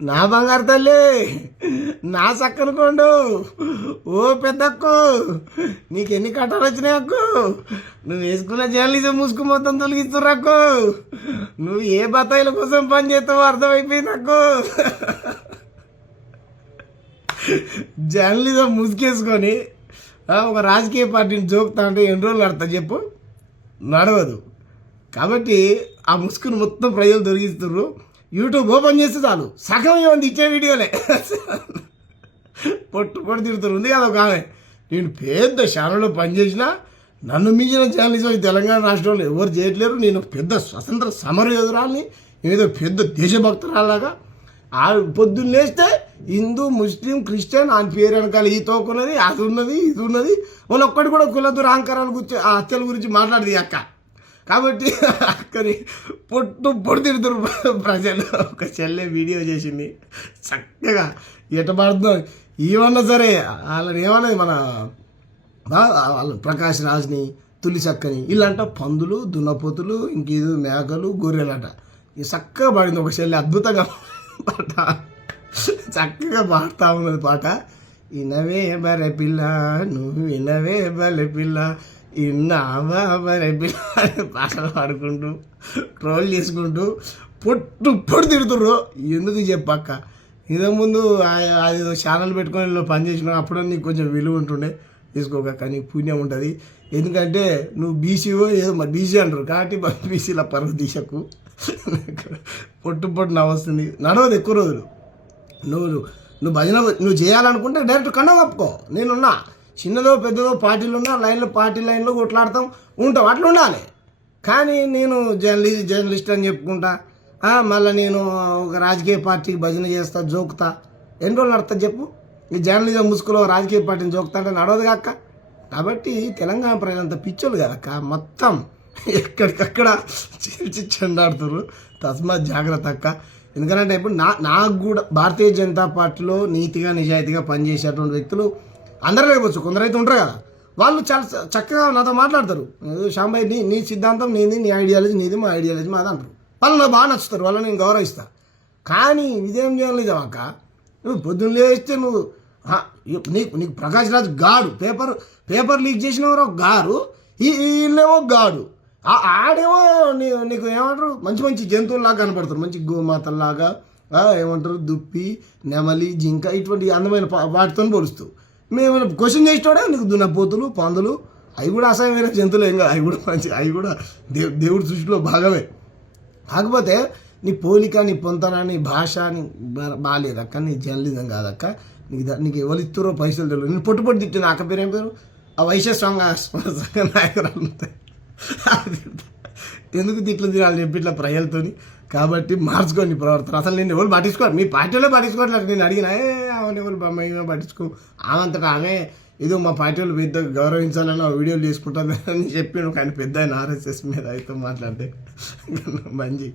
నా బంగారు తల్లి, నా చక్కనుకోండు, ఓ పెద్దక్కు, నీకు ఎన్ని కట్టాలు వచ్చినాయి అక్కు, నువ్వు వేసుకున్న జర్నలిజం ముసుగు మొత్తం తొలగిస్తుర్రక్కు, నువ్వు ఏ బత్తాయిల కోసం పని చేస్తావో అర్థమైపోయింది అక్కు. జర్నలిజం ముసుగేసుకొని ఒక రాజకీయ పార్టీని జోకుతా అంటే ఎన్ని రోజులు కడతా చెప్పు, నడవదు. కాబట్టి ఆ ముసుగును మొత్తం ప్రజలు దొరికిస్తుర్రు. యూట్యూబ్ ఓపెన్ చేస్తే చాలు సగం ఏమంది ఇచ్చే వీడియోలే పొట్టు తిడుతున్నారు. ఉంది కదా ఒక ఆమె, నేను పెద్ద ఛానల్లో పనిచేసినా నన్ను మించిన జర్నలిజం ఈ తెలంగాణ రాష్ట్రంలో ఎవరు చేయట్లేరు, నేను పెద్ద స్వతంత్ర సమర యోధురాల్ని, ఏదో పెద్ద దేశభక్తురాలాగా. పొద్దున్న లేస్తే హిందూ ముస్లిం క్రిస్టియన్ అని పేరు వెనకాల ఈ తోకున్నది, అది ఉన్నది, ఇది ఉన్నది. వాళ్ళు ఒక్కటి కూడా కుల దురహంకారాల గురించి ఆ హత్యల గురించి మాట్లాడదు అక్క. కాబట్టి అక్కని పొట్టు తిడుతురు ప్రజలు. ఒక చెల్లె వీడియో చేసింది చక్కగా, ఎట పడుతుందో ఏమన్నా సరే వాళ్ళని ఏమన్నది మన వాళ్ళ ప్రకాష్ రాజ్ని, తులి చక్కని, ఇలాంట పందులు, దున్నపోతులు, ఇంకేదో మేకలు, గొర్రెలంట. ఇది చక్కగా పాడింది ఒక చెల్లె, అద్భుతంగా పాట చక్కగా పాడుతూ ఉన్నది పాట. ఇనవే బరే పిల్ల, నువ్వు వినవే బలే పిల్ల, ఇన్నావా బరే పిల్ల అని పాటలు పాడుకుంటూ ట్రోల్ చేసుకుంటూ పొట్టు తిడుతుర్రు. ఎందుకు చెప్పక్క, ఇంతకుముందు అది ఛానల్ పెట్టుకొని పని చేసినా అప్పుడు నీకు కొంచెం విలువ ఉంటుండే, తీసుకోక నీకు పుణ్యం ఉంటుంది. ఎందుకంటే నువ్వు బీసీఓ ఏదో మరి బీసీ అంటారు కాబట్టి బీసీల పరువు తీసకు. పొట్టు నవ్వొస్తుంది, నడవదు ఎక్కువ రోజులు. నువ్వు భజన నువ్వు చేయాలనుకుంటే డైరెక్ట్ కండ కప్పుకో, నేనున్నా. చిన్నదో పెద్దదో పార్టీలు ఉన్నా పార్టీ లైన్లో కొట్లాడతాం ఉంటాం, అట్లా ఉండాలి. కానీ నేను జర్నలిస్ట్ అని చెప్పుకుంటా, మళ్ళీ నేను ఒక రాజకీయ పార్టీకి భజన చేస్తా, జోకుతా, ఎన్ని రోజులు నడుస్తా చెప్పు? ఈ జర్నలిజం ముసుగులో రాజకీయ పార్టీని జోకుతా అంటే నడవదు కాక. కాబట్టి తెలంగాణ ప్రజలంతా పిచ్చోళ్ళు కదక్క, మొత్తం ఎక్కడికక్కడ చీల్చి చెండాడుతున్నారు. తస్మాత్ జాగ్రత్త అక్క. ఎందుకంటే ఇప్పుడు నాకు కూడా భారతీయ జనతా పార్టీలో నీతిగా నిజాయితీగా పనిచేసేటువంటి వ్యక్తులు అందరూ లేకపోవచ్చు, కొందరైతే ఉంటారు కదా, వాళ్ళు చాలా చక్కగా నాతో మాట్లాడతారు. శాంబాయ్ నీ సిద్ధాంతం నీది, నీ ఐడియాలజీ నీది, మా ఐడియాలజీ మాది అంటారు. వాళ్ళు నాకు బాగా నచ్చుతారు, వాళ్ళని నేను గౌరవిస్తాను. కానీ ఇదేం చేయలేదు అక్క, నువ్వు పొద్దున్న లేస్తే నువ్వు నీకు ప్రకాష్ రాజ్ గాడు పేపర్ లీక్ చేసినవారు ఒక గారు, వీళ్ళేమో గాడు, ఆడేమో నీకు ఏమంటారు మంచి జంతువుల్లాగా కనపడతారు, మంచి గోమాతల్లాగా, ఏమంటారు దుప్పి, నెమలి, జింక, ఇటువంటి అందమైన వాటితో పోలుస్తూ. మేము క్వశ్చన్ చేసేటోడే నీకు దున్నపోతులు, పందులు, అవి కూడా అసహ్యమైన జంతువులు ఏం కాదు, అవి కూడా దేవుడి సృష్టిలో భాగమే. కాకపోతే నీ పోలిక, నీ పొంతన, నీ భాష నీ బాగాలేదక్క, నీ జర్నలిజం కాదక్క. నీకు ఎవరు ఇస్తారో పైసలు తెలియదు. నేను పొట్టు తిట్టిన అక్క పేరు ఏం పేరు, ఆ వైశ్య సంఘ నాయకురాలు ఎందుకు తిట్లు తినాలి చెప్పి ఇట్లా ప్రజలతో. కాబట్టి మార్చుకోండి ప్రవర్తన. అసలు నేను ఎవరు పట్టించుకోరు, మీ పార్టీలో పట్టించుకోవట్లేదు. నేను అడిగిన ఆమె ఎవరు బొమ్మ పట్టించుకో, ఆమెంతటా ఆమె ఏదో మా పార్టీ వాళ్ళు పెద్ద గౌరవించాలని వీడియోలు చేసుకుంటుంది అని చెప్పి కానీ పెద్ద ఆయన ఆర్ఎస్ఎస్ మీద అయితే మాట్లాడితే మంచి